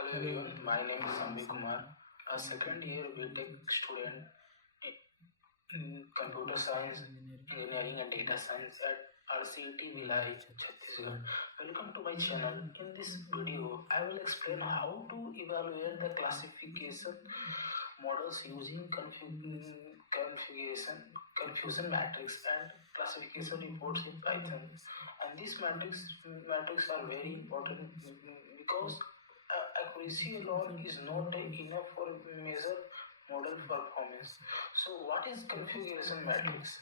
Hello Hello everyone, my name is everyone, Shami Kumar, a second second year year B.Tech B.Tech student in computer computer science science, engineering engineering and data science at RCT Vilari, Chhattisgarh. Chhattisgarh. Welcome to my channel. In this video, I will explain how to evaluate the classification models using confusion matrix and classification reports in Python. And these matrix are very important because accuracy alone is not enough for measure model performance. So, what is configuration matrix?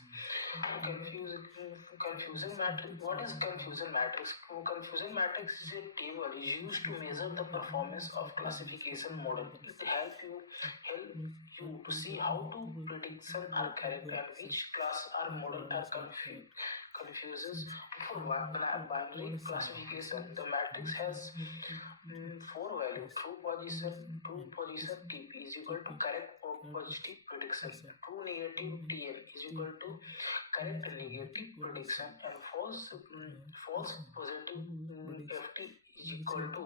Confusion matrix. What is confusion matrix? Confusion matrix is a table used to measure the performance of classification model. It help you to see how to prediction are correct and which class or model are confuses. For binary classification, the matrix has four values: true position TP is equal to correct or positive prediction, true negative TN is equal to correct negative prediction, and false positive FT is equal to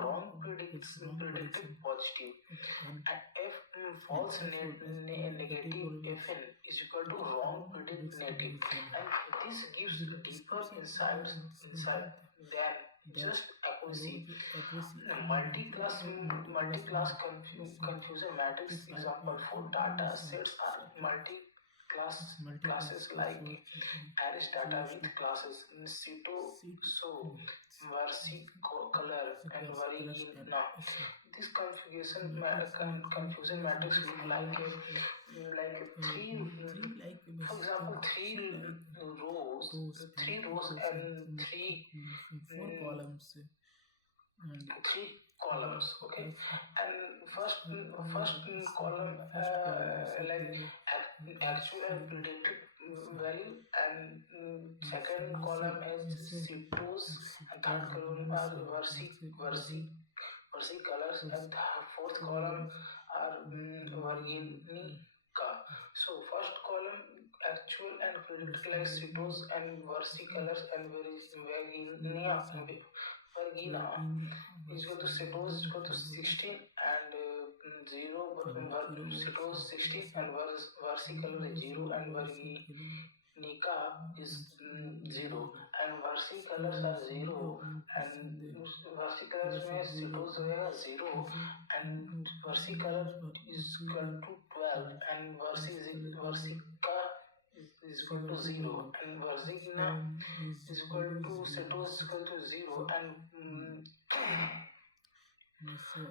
wrong predicted positive, and F false negative FN is equal to wrong predict native, and this gives deeper insights inside than just accuracy. Multi-class confusion matrix example for data sets are classes like arrays data with classes Cito, so, Varsi, color, and Varigina. This confusion matrix look like for example, three rows and three columns. Okay, and first column like actual and predicted value, and second column is citrus, and third column are versi colors, and the fourth column are vargini. So first column actual and predicted like citrus and versi colors and Virginia is equal to suppose is equal to 16 and 0 suppose 16 and versicolor is 0 and Nika is 0 and versicolors are 0 and versicolors में suppose होगा 0 and versicolor is equal to 12 and versica is equal to 0 and versigna is equal to suppose is equal to 0 and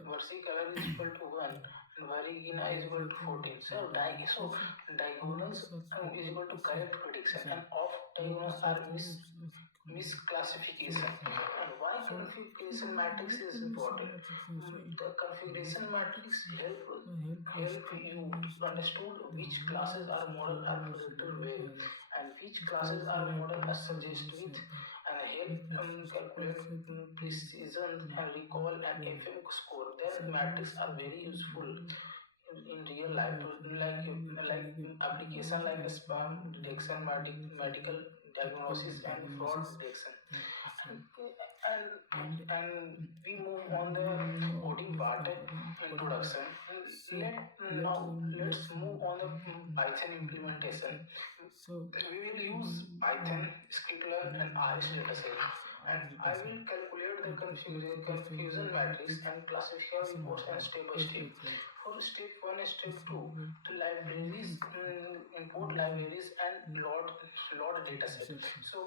versicolor is equal to 1 and varigina is equal to 14. So diagonals is equal to correct prediction and off diagonals are misclassification. And why configuration matrix is important? The configuration matrix help you understand which classes are model are predicted well and which classes are model are suggest with, and help calculate precision and recall and FM score. Then matrix are very useful in real life, like application like spam detection, medical diagnosis, and fraud detection. And we move on the coding part introduction. Let's move on the Python implementation. We will use Python, sklearn, and RS dataset, and I will calculate the confusion matrix and classify reports and step by step. For step 1 and step 2, the libraries import libraries and load dataset. So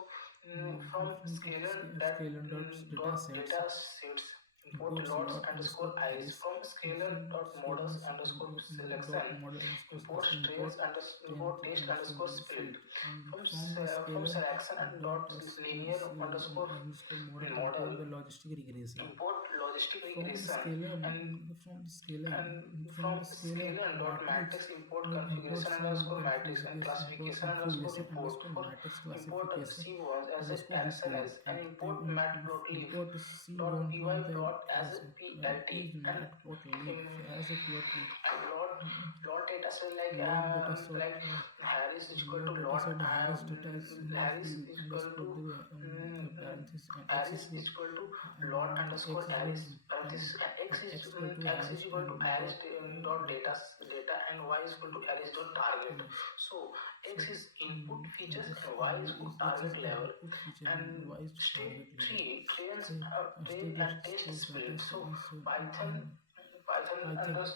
from scalar data sets import loads underscore i's, from scalar dot models underscore selection import trains import test underscore split, from selection and dot linear underscore model import logistic regression, and from scalar dot matrix import configuration underscore matrix and classification underscore report, for import c1 as an SNS and import matplotlib dot py plot as a plt, and lot data set like Harris is equal to lot Harris is equal to Harris is equal to lot underscore Harris parenthesis and x equal to x is arist equal to and arist dot dot data. data and y is equal to arist dot target. Yes. So So x is input features this and y is X is target level. input feature and And Y is step target level. 3 trains So train and test state sprint. data So so python in python Python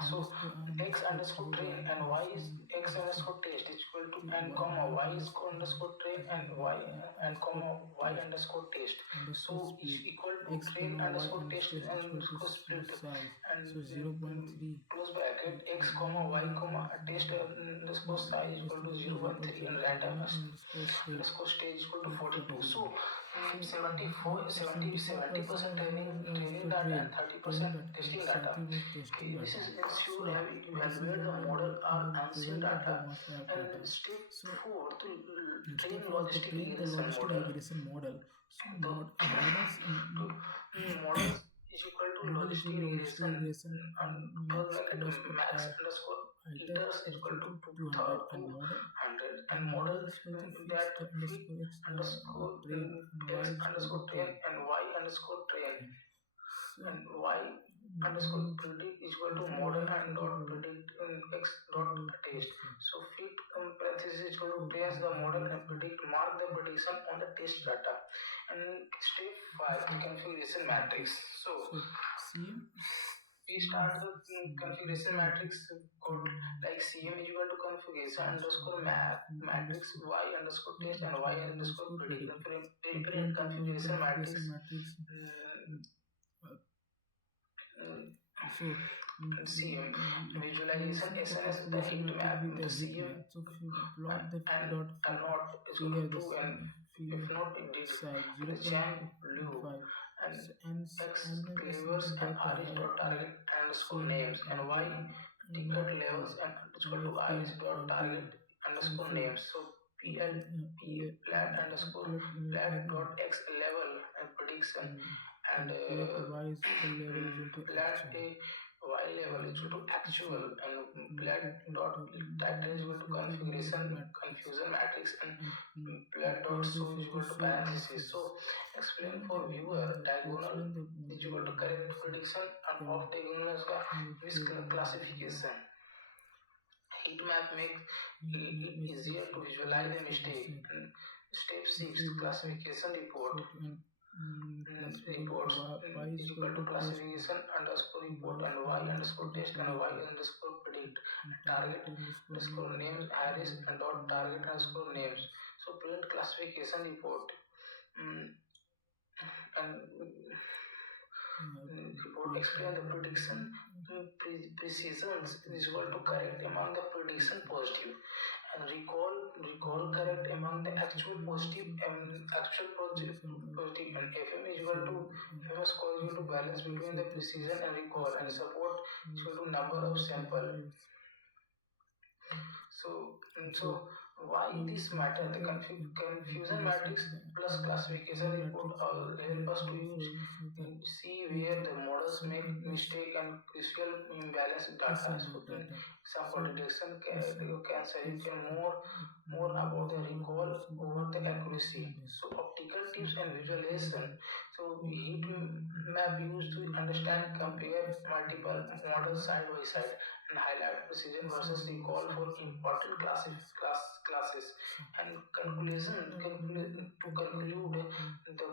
so x underscore so train y and y is x so underscore test is equal to the and comma y y is is underscore train this is and y y and underscore comma y test underscore test. underscore So is speed equal to x train comma y underscore underscore test test equal to underscore split size and so 0.3 close bracket x comma y comma test underscore size is equal to equal to 0.3 and 0.3 and random underscore state underscore stage is equal to 42. 42. So So 74 70 74% 70% is training the data and train, training 30% data, and testing data. 30% testing This data. is ensure So having this is evaluate the model are unseen evaluate the data. master app And data. step So 4 to train step was to logistic train the regression logistic model. regression model. So The models to models is equal to model is logistic equal to logistic regression regression and max bracket underscore max underscore iter iters is is equal equal to to 200 200 and and model model is equal to fix that the fit underscore x underscore train and y x is equal to underscore train 10. and y underscore train So and y underscore predict is equal to y model is and equal dot to predict x dot equal test. to So fit parenthesis is equal to so trace the model model and predict mark the prediction on the test data. And step 5 so configuration matrix. matrix. So So CM we start the configuration configuration matrix matrix code like cm is equal to configuration underscore map matrix underscore y underscore test and y underscore underscore predict. predict. Print Print configuration matrix. configuration matrix. mm, Mm, uh, mm, So and CM we visualization see the SNS the configuration heat matrix map with the the heat CM map. So if you plot the dot and not is equal to figure true this and if figure not it did size and the jam blue 0.5 and x and then clavers the and data rs dot target underscore same names and y not ticket true levels and it's and equal to rs dot FD target so if underscore you names. So pl plat underscore plat dot x level and prediction and plot y is equal level is equal to plat actual a y level is equal to actual actual and plat dot title is equal to configuration matrix confusion matrix and and plat dot parent is show is equal to equal to show parenthesis. So explain and for viewer to diagonal explain the is equal to correct prediction and current off diagonal is the misclassification. Heat map makes it easier to visualize a mistake. And step if 6 you look at classification report. so and classification Reports y is is equal equal to to test classification underscore y report and y is underscore equal to test and y predict underscore predict and target target underscore underscore name names iris and dot target underscore names. iris So print classification report. And report print explain the prediction precision is equal to correct among the prediction positive and recall correct among the actual positive and actual positive and fm is equal to fm score is equal to balance between the precision and recall and support is equal to number of sample. So why this matter? The confusion matrix plus classification report all help us to use see where the models make mistake and crucial imbalance data. So in sample detection cancer, you can more about the recall over the accuracy. So optical tips and visualization. So heat map used to understand, compare multiple models side by side and highlight precision versus recall for important classes. And to conclude, the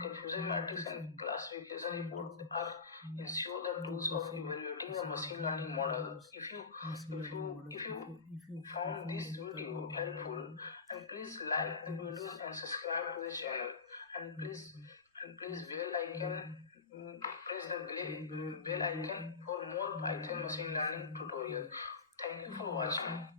confusion matrix and classification report are ensure the tools of evaluating the machine learning model. If you found this video helpful, and please like the videos and subscribe to the channel, and please bell icon, press the bell icon for more Python machine learning tutorial. Thank you for watching.